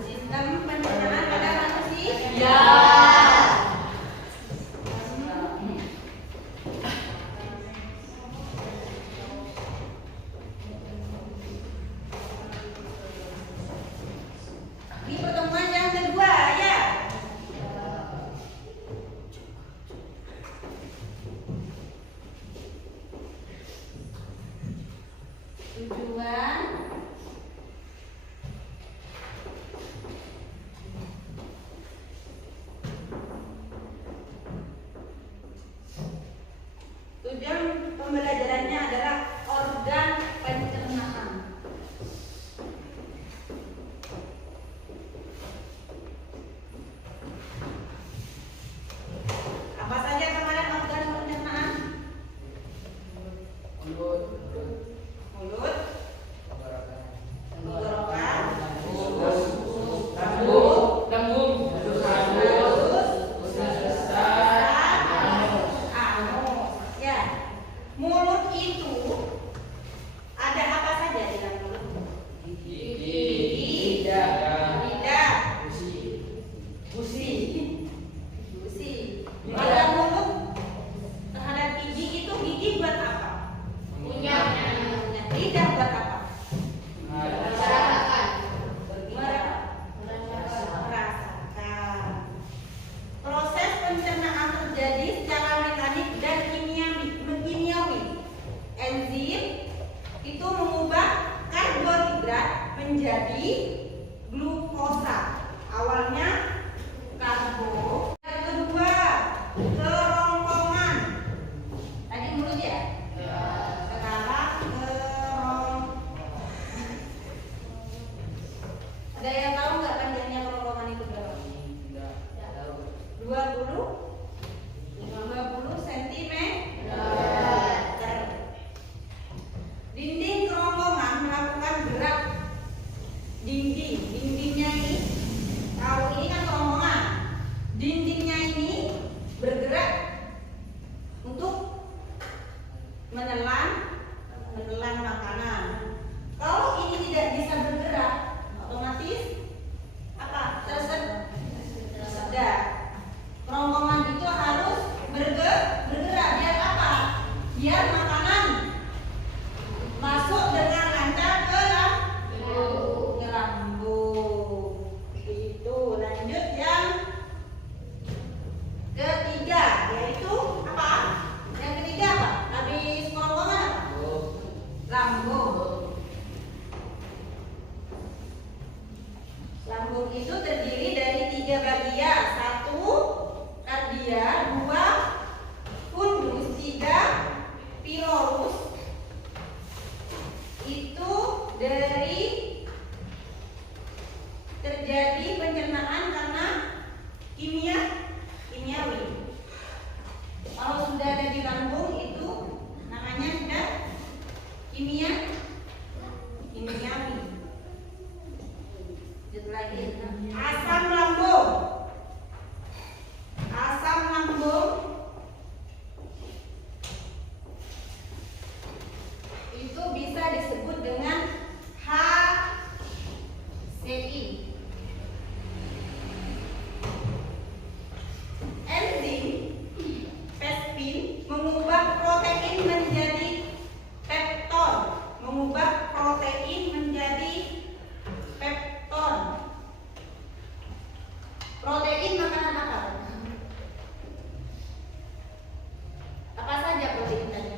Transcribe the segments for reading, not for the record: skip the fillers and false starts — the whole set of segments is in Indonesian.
Sistem pencernaan pada manusia. Ya. Di pertemuan yang kedua ya. Tujuan pembelajarannya adalah organ pencernaan. Apa saja kemarin organ pencernaan? Mulut, tenggorokan, Lambung, anus. Ya, mulut itu ada apa saja di dalam mulut? Gigi, lidah, gusi. Pada mulut terhadap gigi itu gigi buat apa? Ngunyah. Lidah buat apa? Merasakan. Merasakan. Proses pencernaan terjadi secara mekanik dan kimiawi. Enzim itu mengubah karbohidrat menjadi glukosa. Awalnya karbo. Yang kedua, kerongkongan. Tadi mulut ya? Sekarang ada yang tahu nggak panjangnya kerongkongan itu berapa? 20 cm. Dinding kerongkongan melakukan gerak dindingnya ini. Kalau ini kan kerongkongan, dindingnya ini bergerak untuk menelan makanan. Kalau ini tidak bisa bergerak, otomatis apa? Tersedak. Kerongkongan itu harus bergerak. Biar apa? Biar makanan masuk dengan lancar ke lambung. Itu lanjut yang ketiga, yaitu apa? Yang ketiga apa? Habis kerongkongan apa? Lambung. Lambung itu terdiri dari 3 bagian. 1 kardia, 2 fundus, 3 pilorus. Itu dari terjadi pencernaan karena kimiawi. Kalau sudah ada di lambung itu namanya sudah kimiawi. Lanjut lagi. Asam lambung. Asam lambung itu bisa disebut dengan HCI. Enzim peptin mengubah protein menjadi pepton. Protein makanan apa? Apa saja protein tadi?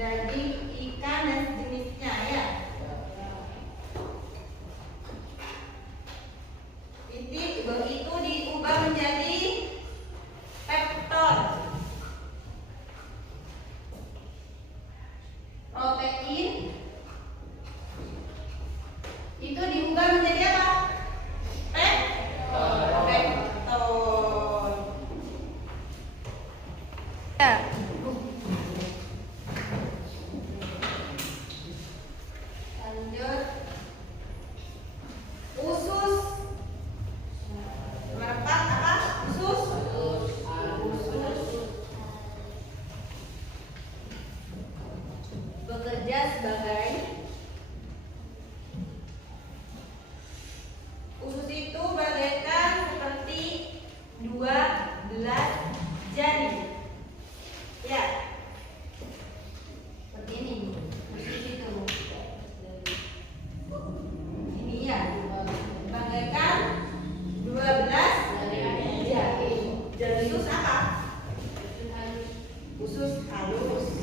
Daging, ikan dan sejenisnya ya. Itu diubah menjadi pepton. Protein itu diubah menjadi apa? Pepton. Ya. Lanjut. Usus. Nomor 4 apa? Usus. Dia sebagai usus itu bagaikan seperti 12 jari. Ya. Seperti ini. Usus itu. Ini ya. Bagaikan 12 jari. Usus apa? Usus halus.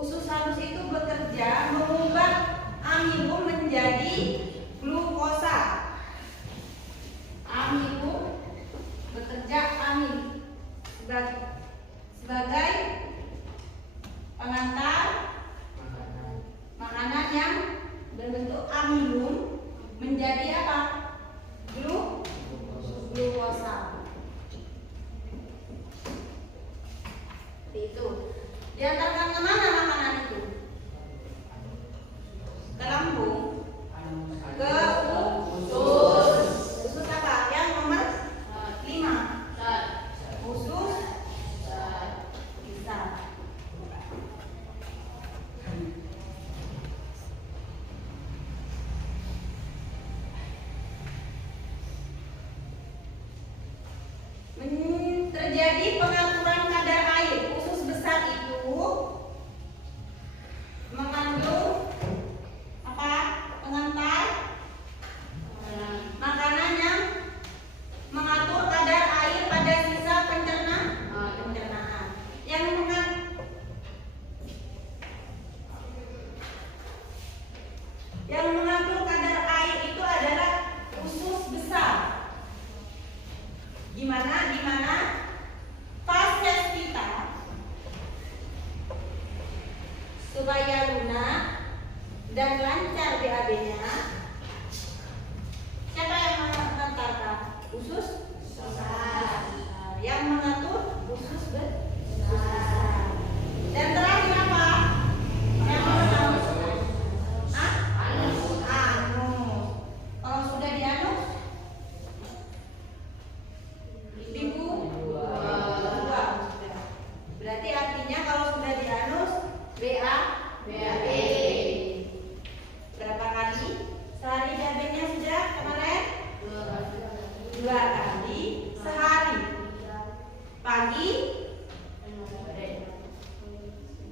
Usus halus itu bekerja mengubah amilum menjadi glukosa. Amilum bekerja sebagai pengantar makanan yang berbentuk amilum menjadi apa? Glukosa. Seperti itu. Diantarkan kemana makanan itu? Ke lambung, ke usus. Usus apa? Yang nomor 5. Usus besar. Terjadi pengaturan kadar air. Usus besar itu mengandung apa? Pengantar makanan yang mengatur kadar air pada sisa pencernaan. Yang mengatur kadar air itu adalah usus besar. Dimana fases kita supaya lunak dan lancar BAB-nya. Siapa yang mengantarkan? Usus besar. Yang mengatur usus besar. Dan terakhir apa? Yang anus. Anus. Kalau sudah di anus, minggu 2. Berarti artinya kalau sudah di anus BAB. Berapa kali sehari BAB-nya sudah kemarin? 2 kali sehari.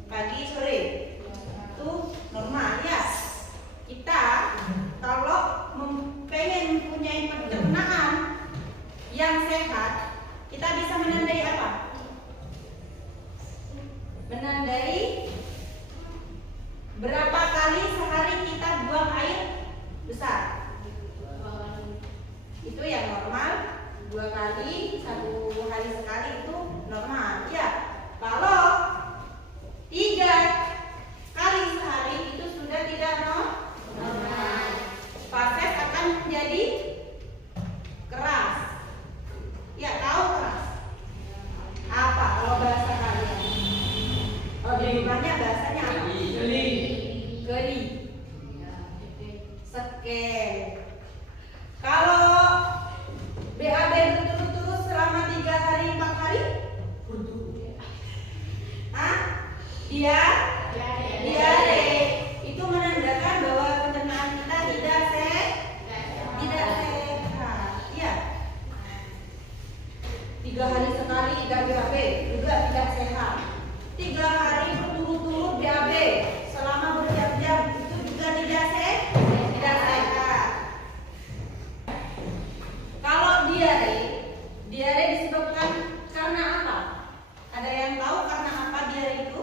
Pagi sore. Itu normal ya. Kita kalau pengen mempunyai pencernaan yang sehat, kita bisa menandai apa? Menandai berapa kali sehari kita buang air besar. Itu yang normal. 2 kali 1 hari sekali itu normal ya. Kalau 3 kali sehari itu sudah tidak normal. Fases akan menjadi keras. Ya, tahu keras? Apa kalau bahasa kalian? Oh, di rumahnya bahasanya apa? Geli. Sekel. Kalau BAB berturut-turut selama 3 hari 4 hari? Diare. Itu menandakan bahwa pencernaan kita tidak sehat. Iya. 3 hari sekali tidak BAB juga tidak sehat. 3 hari berturut-turut BAB selama berjam-jam itu juga tidak sehat. Kalau diare disebabkan karena apa? Ada yang tahu karena apa diare itu?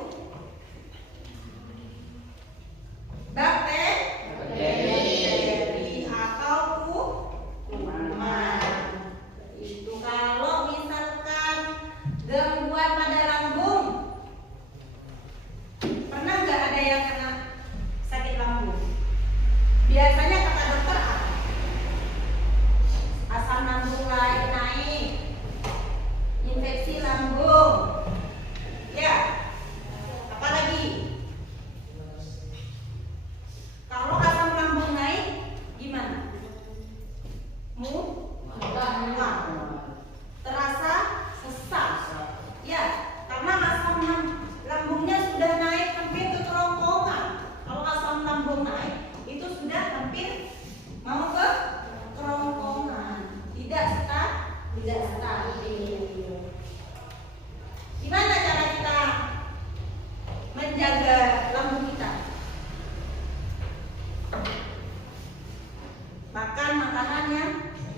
makanan yang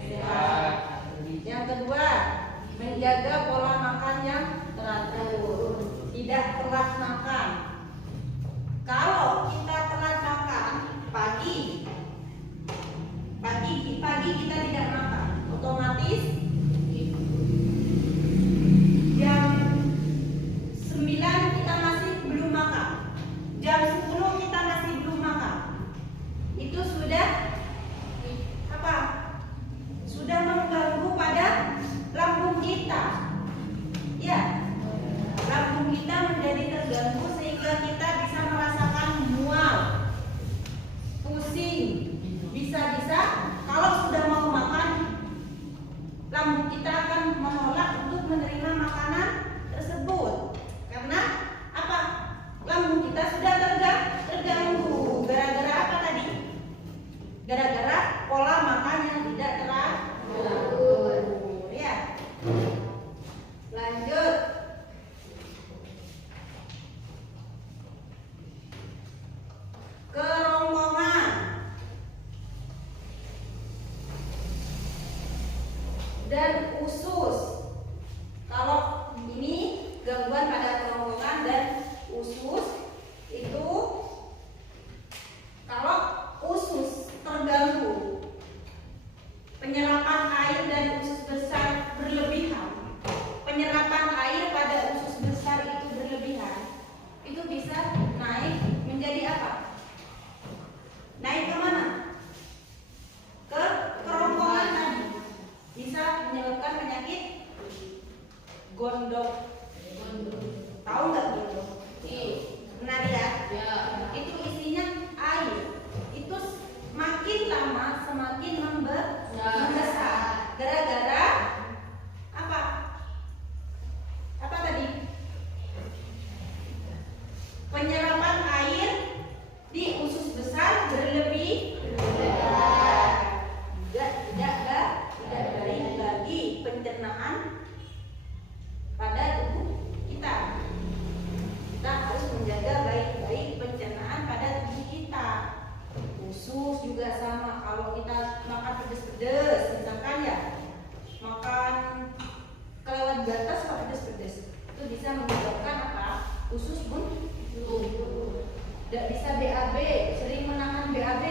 Sehat. yang kedua, menjaga pola makan yang teratur, tidak telat makan. Kalau kita telat makan pagi kita tidak makan, otomatis jam 9 kita masih belum makan, jam 10 kita masih belum makan. Itu sudah apa? Sudah mengganggu pada lambung kita. Ya, lambung kita menjadi terganggu sehingga kita bisa merasakan mual, pusing, bisa-bisa kalau sudah mau makan, lambung kita akan menolak untuk menerima makanan tersebut. Karena apa? Lambung kita sudah terganggu. Gara-gara apa tadi? Gara-gara pola makan yang tidak teratur. Ya. Lanjut. Kerongkongan dan usus. Kalau ini gangguan pada kerongkongan dan usus itu, kalau usus terganggu, penyerapan air dari usus besar berlebihan, penyerapan air pada usus besar itu berlebihan, itu bisa naik menjadi apa? Naik kemana? Ke kerongkongan tadi. Bisa menyebabkan penyakit gondok. Tahu nggak gondok? Pernah lihat? Itu isinya air. Itu makin lama semakin membesar. Gara-gara apa? Apa tadi? Penyerapan air di usus besar berlebihan. Tidak baik bagi pencernaan pada tubuh kita. Kita harus menjaga baik-baik pencernaan pada tubuh kita. Usus juga sama. Kalau kita makan pedes-pedes, misalkan ya, makan kelewat batas kalau pedes-pedes, itu bisa menyebabkan apa? Usus pun tidak bisa BAB, sering menahan BAB.